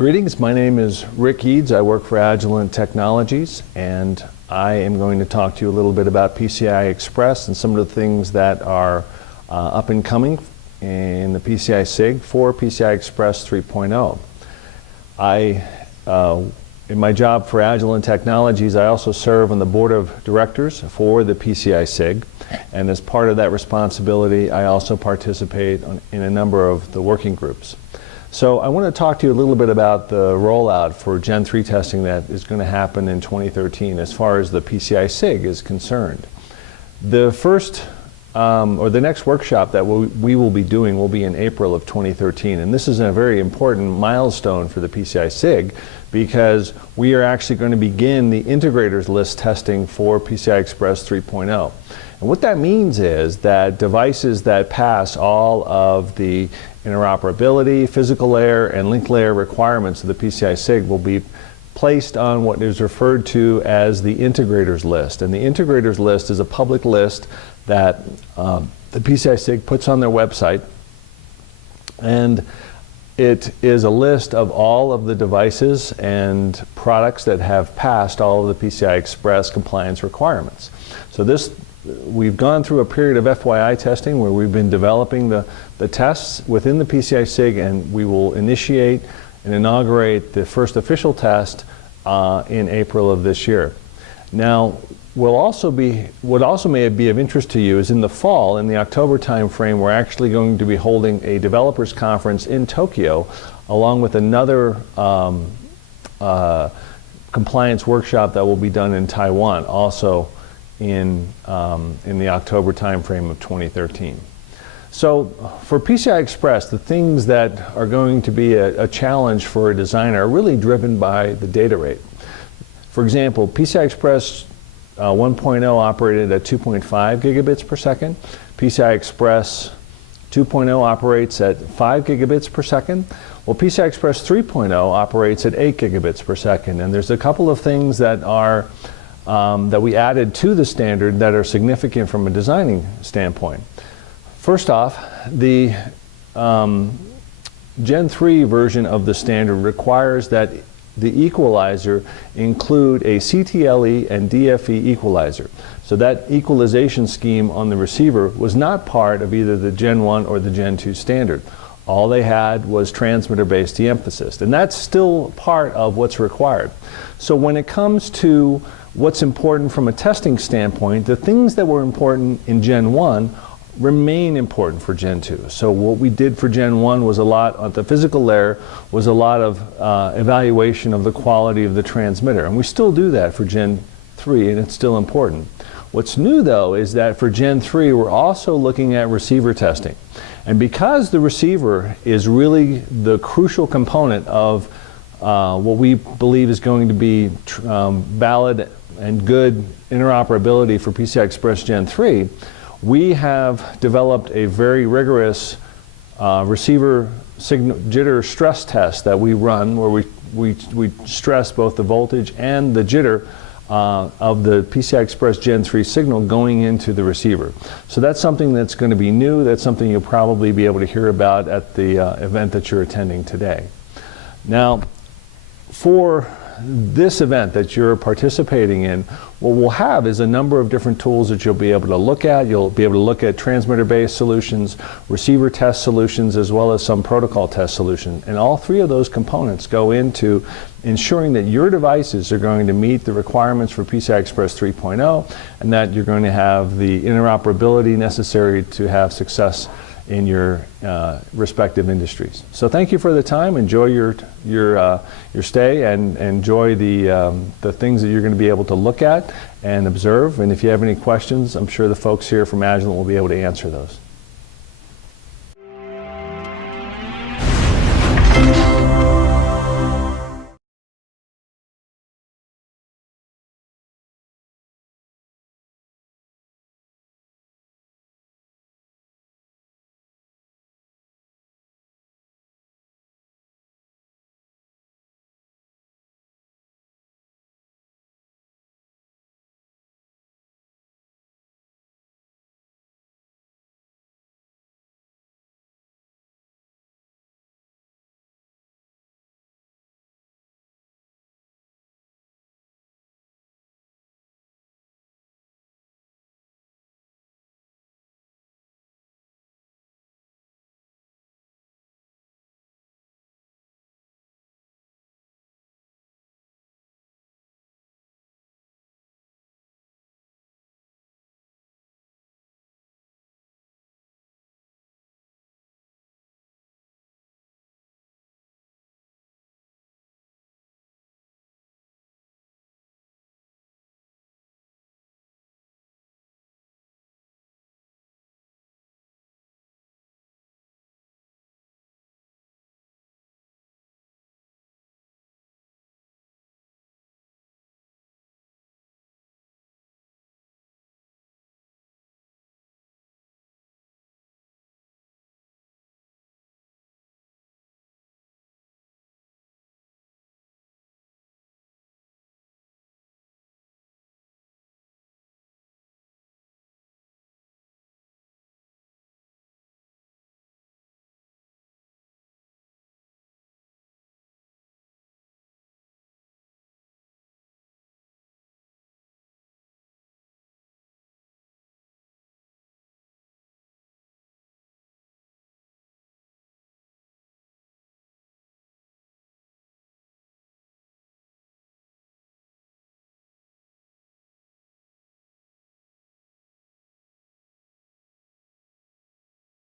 Greetings, my name is Rick Eads. I work for Agilent Technologies, and I am going to talk to you a little bit about PCI Express and some of the things that are up and coming in the PCI SIG for PCI Express 3.0. In my job for Agilent Technologies, I also serve on the board of directors for the PCI SIG, and as part of that responsibility, I also participate in a number of the working groups. So I want to talk to you a little bit about the rollout for Gen 3 testing that is going to happen in 2013 as far as the PCI SIG is concerned. The first or the next workshop that we will be doing will be in April of 2013, and this is a very important milestone for the PCI SIG because we are actually going to begin the Integrators List testing for PCI Express 3.0. And what that means is that devices that pass all of the interoperability, physical layer, and link layer requirements of the PCI SIG will be placed on what is referred to as the Integrators List. And the Integrators List is a public list that the PCI SIG puts on their website, and it is a list of all of the devices and products that have passed all of the PCI Express compliance requirements. So we've gone through a period of FYI testing where we've been developing the tests within the PCI SIG, and we will initiate and inaugurate the first official test in April of this year. Now, what also may be of interest to you is in the fall, in the October timeframe, we're actually going to be holding a developers conference in Tokyo, along with another compliance workshop that will be done in Taiwan, also in the October timeframe of 2013. So for PCI Express, the things that are going to be a challenge for a designer are really driven by the data rate. For example, PCI Express 1.0 operated at 2.5 gigabits per second. PCI Express 2.0 operates at 5 gigabits per second. Well, PCI Express 3.0 operates at 8 gigabits per second. And there's a couple of things that are that we added to the standard that are significant from a designing standpoint. First off, the Gen 3 version of the standard requires that the equalizer include a CTLE and DFE equalizer. So that equalization scheme on the receiver was not part of either the Gen 1 or the Gen 2 standard. All they had was transmitter-based de-emphasis, and that's still part of what's required. So when it comes to what's important from a testing standpoint, the things that were important in Gen 1 remain important for Gen 2. So what we did for Gen 1 was a lot, at the physical layer, was a lot of evaluation of the quality of the transmitter. And we still do that for Gen 3, and it's still important. What's new, though, is that for Gen 3, we're also looking at receiver testing. And because the receiver is really the crucial component of what we believe is going to be valid and good interoperability for PCI Express Gen 3, we have developed a very rigorous receiver jitter stress test that we run, where we stress both the voltage and the jitter of the PCI Express Gen 3 signal going into the receiver. So that's something that's going to be new. That's something you'll probably be able to hear about at the event that you're attending today. Now, for this event that you're participating in, what we'll have is a number of different tools that you'll be able to look at. You'll be able to look at transmitter-based solutions, receiver test solutions, as well as some protocol test solutions. And all three of those components go into ensuring that your devices are going to meet the requirements for PCI Express 3.0 and that you're going to have the interoperability necessary to have success in your respective industries. So thank you for the time. Enjoy your stay, and enjoy the things that you're going to be able to look at and observe. And if you have any questions, I'm sure the folks here from Agilent will be able to answer those.